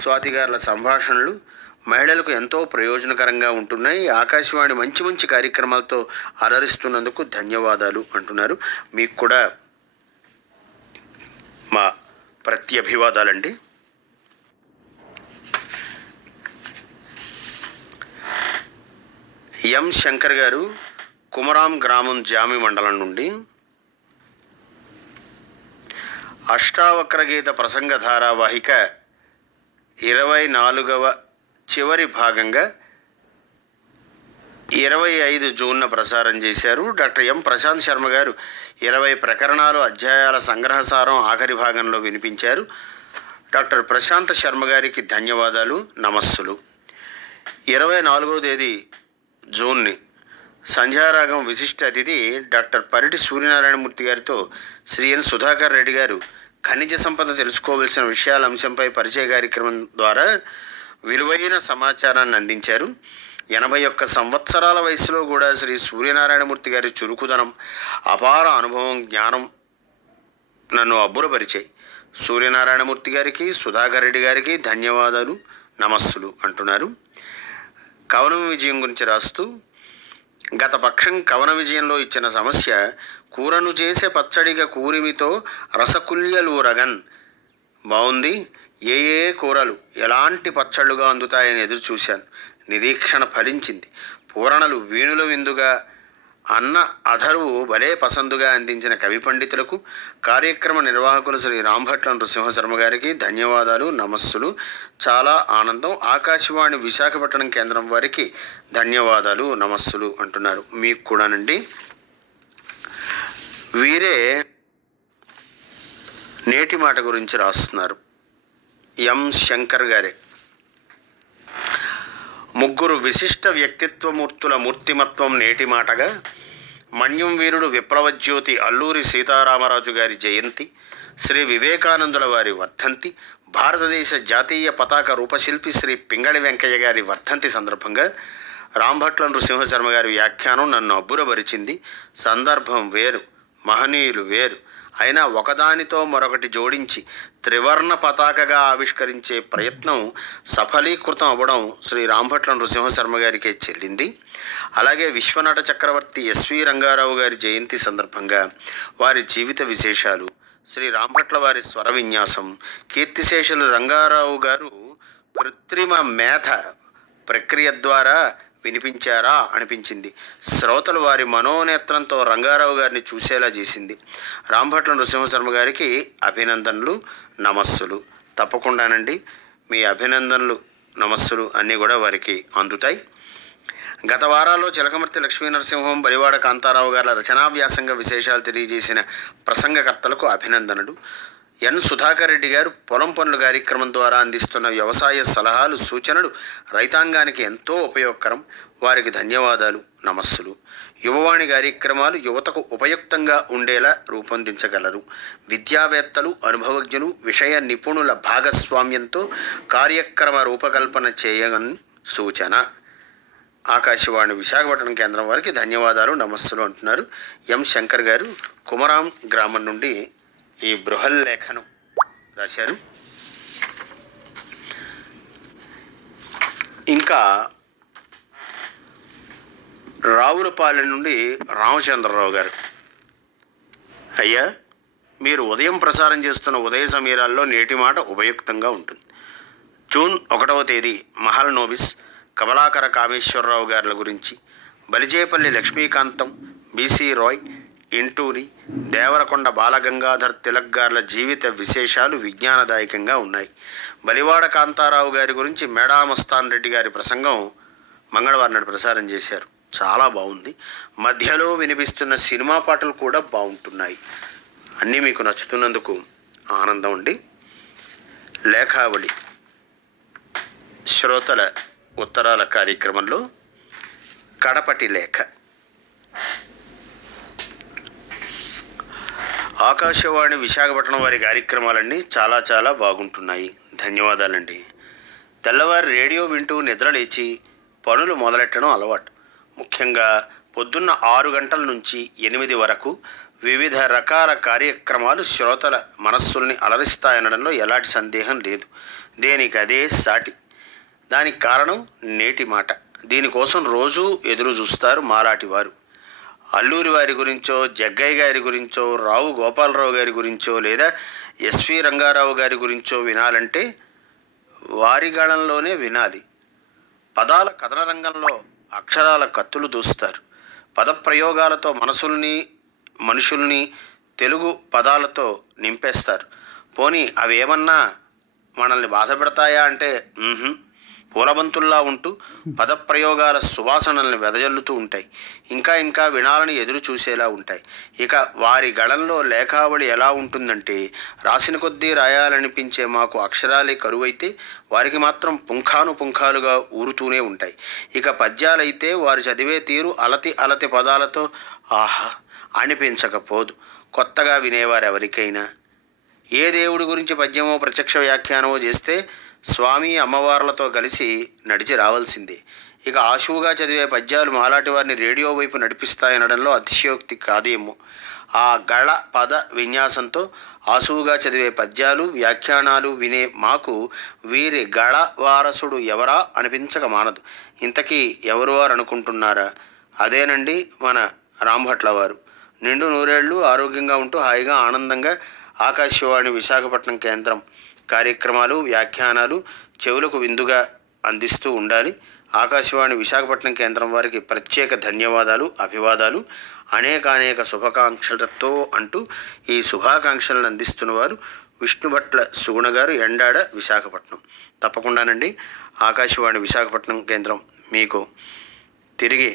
స్వాతి గారుల సంభాషణలు మహిళలకు ఎంతో ప్రయోజనకరంగా ఉంటున్నాయి. ఆకాశవాణి మంచి మంచి కార్యక్రమాలతో అలరిస్తున్నందుకు ధన్యవాదాలు అంటున్నారు. మీకు కూడా మా ప్రత్యభివాదాలండి. ఎం శంకర్ గారు కుమరాం గ్రామం జామి మండలం నుండి అష్టావక్రగీత ప్రసంగ ధారావాహిక 24వ చివరి భాగంగా 25 జూన్న ప్రసారం చేశారు. డాక్టర్ ఎం ప్రశాంత్ శర్మ గారు 20 ప్రకరణాలు అధ్యాయాల సంగ్రహసారం ఆఖరి భాగంలో వినిపించారు. డాక్టర్ ప్రశాంత్ శర్మ గారికి ధన్యవాదాలు, నమస్సులు. 24వ తేదీ జూన్ని సంధ్యారాగం విశిష్ట అతిథి డాక్టర్ పరిటి సూర్యనారాయణమూర్తి గారితో శ్రీ ఎన్ సుధాకర్ రెడ్డి గారు ఖనిజ సంపద తెలుసుకోవలసిన విషయాల అంశంపై పరిచయ కార్యక్రమం ద్వారా విలువైన సమాచారాన్ని అందించారు. 81 సంవత్సరాల వయసులో కూడా శ్రీ సూర్యనారాయణమూర్తి గారి చురుకుదనం, అపార అనుభవం, జ్ఞానం నన్ను అబ్బురపరిచాయి. సూర్యనారాయణమూర్తి గారికి, సుధాకర్ రెడ్డి గారికి ధన్యవాదాలు, నమస్సులు అంటున్నారు. కవనం విజయం గురించి రాస్తూ, గత పక్షం కవన విజయంలో ఇచ్చిన సమస్య కూరను చేసే పచ్చడిగా కూరిమితో రసకుల్యలూరగన్ బాగుంది. ఏ కూరలు ఎలాంటి పచ్చళ్ళుగా అందుతాయని ఎదురు చూశాను. నిరీక్షణ ఫలించింది. పూరణలు వీణుల విందుగా, అన్న అధరువు భలే పసందుగా అందించిన కవి పండితులకు, కార్యక్రమ నిర్వాహకులు శ్రీ రాంభట్ల నృసింహశర్మ గారికి ధన్యవాదాలు, నమస్సులు. చాలా ఆనందం. ఆకాశవాణి విశాఖపట్నం కేంద్రం వారికి ధన్యవాదాలు, నమస్సులు అంటున్నారు. మీకు కూడానండి. వీరే నేటి మాట గురించి రాస్తున్నారు. ఎం శంకర్ గారే. ముగ్గురు విశిష్ట వ్యక్తిత్వమూర్తుల మూర్తిమత్వం నేటి మాటగా, మన్యం వీరుడు విప్లవజ్యోతి అల్లూరి సీతారామరాజు గారి జయంతి, శ్రీ వివేకానందుల వారి వర్ధంతి, భారతదేశ జాతీయ పతాక రూపశిల్పి శ్రీ పింగళి వెంకయ్య గారి వర్ధంతి సందర్భంగా రాంభట్ల నృసింహశర్మ గారి వ్యాఖ్యానం నన్ను అబ్బురపరిచింది. సందర్భం వేరు, మహనీయులు వేరు, అయినా ఒకదానితో మరొకటి జోడించి త్రివర్ణ పతాకగా ఆవిష్కరించే ప్రయత్నం సఫలీకృతం అవ్వడం శ్రీ రాంభట్ల నృసింహశర్మ గారికే చెల్లింది. అలాగే విశ్వనట చక్రవర్తి ఎస్వి రంగారావు గారి జయంతి సందర్భంగా వారి జీవిత విశేషాలు, శ్రీ రాంభట్ల వారి స్వర విన్యాసం, కీర్తిశేషులు రంగారావు గారు కృత్రిమ మేధ ప్రక్రియ ద్వారా వినిపించారా అనిపించింది. శ్రోతలు వారి మనోనేత్రంతో రంగారావు గారిని చూసేలా చేసింది. రాంభట్ల నృసింహశర్మ గారికి అభినందనలు, నమస్సులు. తప్పకుండానండి, మీ అభినందనలు, నమస్సులు అన్నీ కూడా వారికి అందుతాయి. గత వారాల్లో చిలకమర్తి లక్ష్మీనరసింహం, బలివాడ కాంతారావు గారి రచనావ్యాసంగా విశేషాలు తెలియజేసిన ప్రసంగకర్తలకు అభినందనలు. ఎన్ సుధాకర్ రెడ్డి గారు పొలం పనుల కార్యక్రమం ద్వారా అందిస్తున్న వ్యవసాయ సలహాలు, సూచనలు రైతాంగానికి ఎంతో ఉపయోగకరం. వారికి ధన్యవాదాలు, నమస్సులు. యువవాణి కార్యక్రమాలు యువతకు ఉపయుక్తంగా ఉండేలా రూపొందించగలరు. విద్యావేత్తలు, అనుభవజ్ఞులు, విషయ నిపుణుల భాగస్వామ్యంతో కార్యక్రమ రూపకల్పన చేయగలని సూచన. ఆకాశవాణి విశాఖపట్నం కేంద్రం వారికి ధన్యవాదాలు, నమస్సులు అంటున్నారు. ఎం శంకర్ గారు కుమరాం గ్రామం నుండి ఈ బృహల్లేఖను రాశారు. ఇంకా రావులపాలెం నుండి రామచంద్రరావు గారు, అయ్యా, మీరు ఉదయం ప్రసారం చేస్తున్న ఉదయ సమీరాల్లో నేటి మాట ఉపయుక్తంగా ఉంటుంది. జూన్ 1వ తేదీ మహల్ నోబిస్ కమలాకర కామేశ్వరరావు గారుల గురించి, బలిజేపల్లి లక్ష్మీకాంతం, బీసీ రాయ్, ఇంటూరి, దేవరకొండ బాలగంగాధర్ తిలక్ గార్ల జీవిత విశేషాలు విజ్ఞానదాయకంగా ఉన్నాయి. బలివాడ కాంతారావు గారి గురించి మేడా మస్తాన్ రెడ్డి గారి ప్రసంగం మంగళవారం నాడు ప్రసారం చేశారు. చాలా బాగుంది. మధ్యలో వినిపిస్తున్న సినిమా పాటలు కూడా బాగుంటున్నాయి. అన్నీ మీకు నచ్చుతున్నందుకు ఆనందం అండి. లేఖావళి శ్రోతల ఉత్తరాల కార్యక్రమంలో కడపటి లేఖ. ఆకాశవాణి విశాఖపట్నం వారి కార్యక్రమాలన్నీ చాలా చాలా బాగుంటున్నాయి. ధన్యవాదాలండి. తెల్లవారు రేడియో వింటూ నిద్రలేచి పనులు మొదలెట్టడం అలవాటు. ముఖ్యంగా పొద్దున్న 6 గంటల నుంచి 8 వరకు వివిధ రకాల కార్యక్రమాలు శ్రోతల మనస్సుల్ని అలరిస్తాయనడంలో ఎలాంటి సందేహం లేదు. దేనికి అదే సాటి. దానికి కారణం నేటి మాట. దీనికోసం రోజూ ఎదురు చూస్తారు మాలాటి వారు. అల్లూరి వారి గురించో, జగ్గయ్య గారి గురించో, రావు గోపాలరావు గారి గురించో లేదా ఎస్వి రంగారావు గారి గురించో వినాలంటే వారి గళంలోనే వినాలి. పదాల కథన రంగంలో అక్షరాల కత్తులు దూస్తారు. పదప్రయోగాలతో మనుషుల్ని తెలుగు పదాలతో నింపేస్తారు. పోనీ అవేమన్నా మనల్ని బాధ పెడతాయా అంటే పూలబంతుల్లా ఉంటూ పదప్రయోగాల సువాసనల్ని వెదజల్లుతూ ఉంటాయి. ఇంకా ఇంకా వినాలని ఎదురు చూసేలా ఉంటాయి. ఇక వారి గళంలో లేఖావళి ఎలా ఉంటుందంటే, రాసిన కొద్దీ రాయాలనిపించే మాకు అక్షరాలే కరువైతే వారికి మాత్రం పుంఖానుపుంఖాలుగా ఊరుతూనే ఉంటాయి. ఇక పద్యాలైతే వారు చదివే తీరు అలతి పదాలతో ఆహా అనిపించకపోదు కొత్తగా వినేవారెవరికైనా. ఏ దేవుడి గురించి పద్యమో ప్రత్యక్ష వ్యాఖ్యానమో చేస్తే స్వామి అమ్మవార్లతో కలిసి నడిచి రావాల్సిందే. ఇక ఆశువుగా చదివే పద్యాలు మాలాటి వారిని రేడియో వైపు నడిపిస్తాయనడంలో అతిశయోక్తి కాదేమో. ఆ గళ పద విన్యాసంతో ఆశువుగా చదివే పద్యాలు వ్యాఖ్యానాలు వినే మాకు వీరి గళ వారసుడు ఎవరా అనిపించక మానదు. ఇంతకీ ఎవరు వారు అనుకుంటున్నారా? అదేనండి మన రాంభట్ల వారు. నిండు నూరేళ్లు ఆరోగ్యంగా ఉంటూ హాయిగా ఆనందంగా ఆకాశవాణి విశాఖపట్నం కేంద్రం కార్యక్రమాలు వ్యాఖ్యానాలు చెవులకు విందుగా అందిస్తూ ఉండాలి. ఆకాశవాణి విశాఖపట్నం కేంద్రం వారికి ప్రత్యేక ధన్యవాదాలు, అభివాదాలు, అనేక శుభాకాంక్షలతో అంటూ ఈ శుభాకాంక్షలను అందిస్తున్నవారు విష్ణుభట్ల సుగుణ గారు, ఎండాడ, విశాఖపట్నం. తప్పకుండానండి ఆకాశవాణి విశాఖపట్నం కేంద్రం మీకు తిరిగి